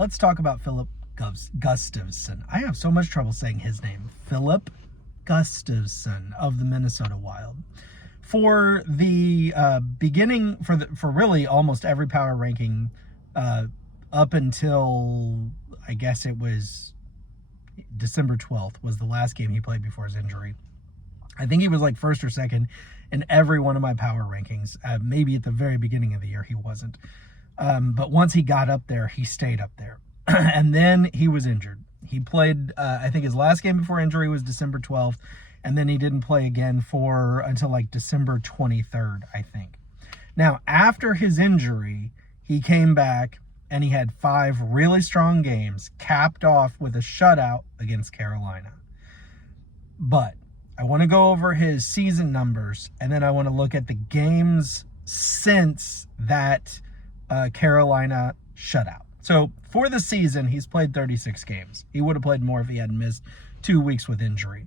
let's talk about Filip Gustavsson. I have so much trouble saying his name. Filip Gustavsson of the Minnesota Wild. For the beginning, for really almost every power ranking up until, I guess it was December 12th was the last game he played before his injury. I think he was like first or second in every one of my power rankings. Maybe at the very beginning of the year he wasn't. But once he got up there, he stayed up there. And then he was injured. He played, I think his last game before injury was December 12th. And then he didn't play again until like December 23rd, I think. Now, after his injury, he came back and he had 5 really strong games, capped off with a shutout against Carolina. But I want to go over his season numbers, and then I want to look at the games since that Carolina shutout. So for the season, he's played 36 games. He would have played more if he hadn't missed 2 weeks with injury.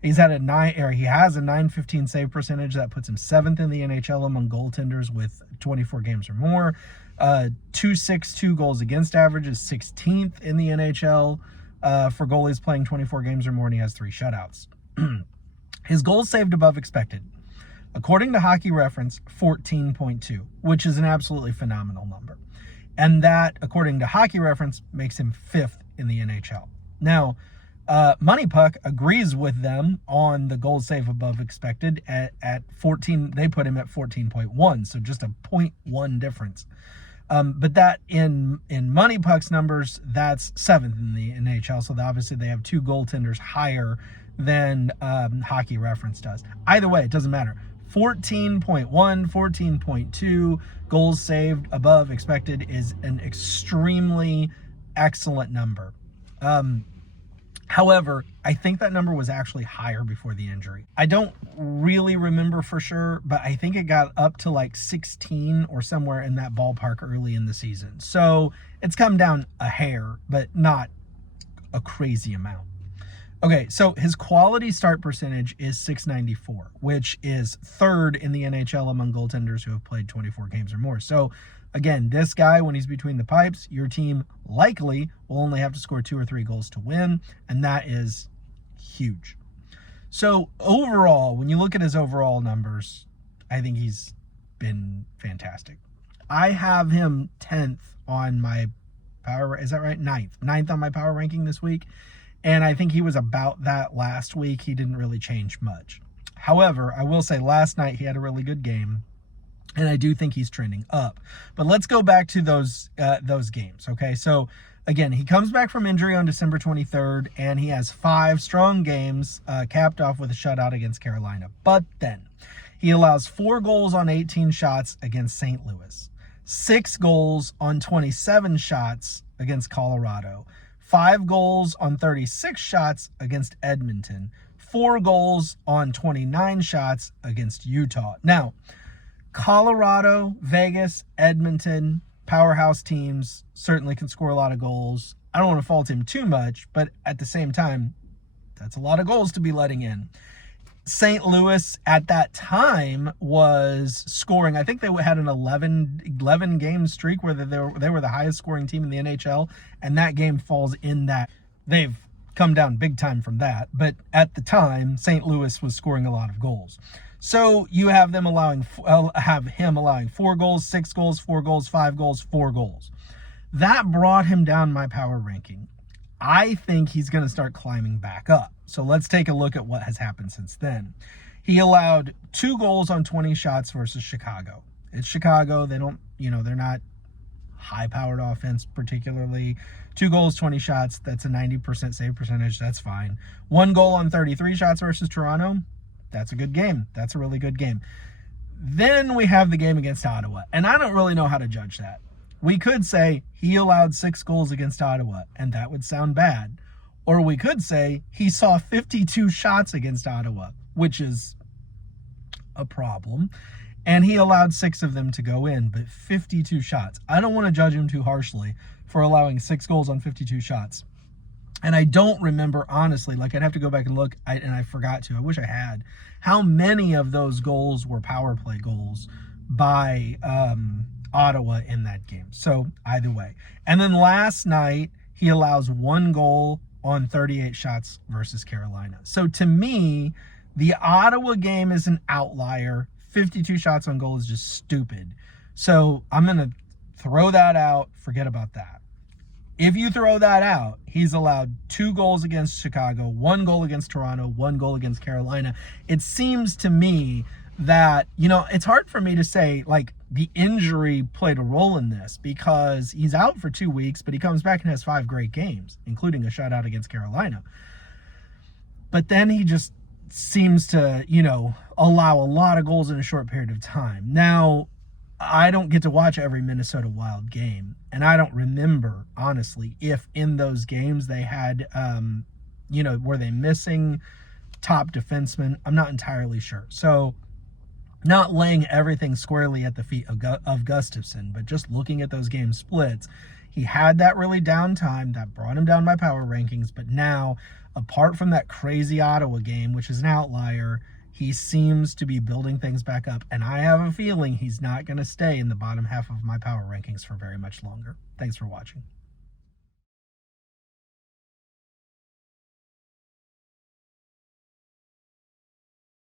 He has a 915 save percentage. That puts him 7th in the NHL among goaltenders with 24 games or more. 2.62 goals against average is 16th in the NHL for goalies playing 24 games or more, and he has 3 shutouts. His goals saved above expected, according to Hockey Reference, 14.2, which is an absolutely phenomenal number. And that, according to Hockey Reference, makes him 5th in the NHL. Now, Money Puck agrees with them on the goals save above expected at 14. They put him at 14.1, so just a 0.1 difference. But that in Money Puck's numbers, that's 7th in the NHL. So obviously they have 2 goaltenders higher than Hockey Reference does. Either way, it doesn't matter. 14.1, 14.2 goals saved above expected is an extremely excellent number. However, I think that number was actually higher before the injury. I don't really remember for sure, but I think it got up to like 16 or somewhere in that ballpark early in the season. So it's come down a hair, but not a crazy amount. Okay, so his quality start percentage is .694, which is 3rd in the NHL among goaltenders who have played 24 games or more. So again, this guy, when he's between the pipes, your team likely will only have to score 2 or 3 goals to win, and that is huge. So overall, when you look at his overall numbers, I think he's been fantastic. I have him 10th on my power, is that right? 9th on my power ranking this week. And I think he was about that last week. He didn't really change much. However, I will say last night he had a really good game, and I do think he's trending up. But let's go back to those games, okay? So, again, he comes back from injury on December 23rd, and he has 5 strong games, capped off with a shutout against Carolina. But then he allows 4 goals on 18 shots against St. Louis, 6 goals on 27 shots against Colorado, 5 goals on 36 shots against Edmonton, 4 goals on 29 shots against Utah. Now, Colorado, Vegas, Edmonton, powerhouse teams certainly can score a lot of goals. I don't want to fault him too much, but at the same time, that's a lot of goals to be letting in. St. Louis at that time was scoring, I think they had an 11 game streak where they were the highest scoring team in the NHL, and that game falls in that. They've come down big time from that, but at the time, St. Louis was scoring a lot of goals. So you have him allowing 4 goals, 6 goals, 4 goals, 5 goals, 4 goals. That brought him down my power ranking. I think he's going to start climbing back up. So let's take a look at what has happened since then. He allowed 2 goals on 20 shots versus Chicago. It's Chicago. They don't, they're not high-powered offense particularly. 2 goals, 20 shots. That's a 90% save percentage. That's fine. 1 goal on 33 shots versus Toronto. That's a good game. That's a really good game. Then we have the game against Ottawa, and I don't really know how to judge that. We could say he allowed 6 goals against Ottawa, and that would sound bad. Or we could say he saw 52 shots against Ottawa, which is a problem. And he allowed 6 of them to go in, but 52 shots. I don't want to judge him too harshly for allowing 6 goals on 52 shots. And I don't remember, honestly, I'd have to go back and look, and I forgot to. I wish I had. How many of those goals were power play goals by Ottawa in that game. So either way. And then last night, he allows 1 goal on 38 shots versus Carolina. So to me, the Ottawa game is an outlier. 52 shots on goal is just stupid. So I'm going to throw that out. Forget about that. If you throw that out, he's allowed 2 goals against Chicago, 1 goal against Toronto, 1 goal against Carolina. It seems to me that, it's hard for me to say, like, the injury played a role in this because he's out for 2 weeks, but he comes back and has 5 great games, including a shutout against Carolina. But then he just seems to, allow a lot of goals in a short period of time. Now, I don't get to watch every Minnesota Wild game, and I don't remember, honestly, if in those games they had, were they missing top defensemen? I'm not entirely sure. So, not laying everything squarely at the feet of Gustavsson, but just looking at those game splits, he had that really down time that brought him down my power rankings, but now, apart from that crazy Ottawa game, which is an outlier, he seems to be building things back up, and I have a feeling he's not going to stay in the bottom half of my power rankings for very much longer. Thanks for watching.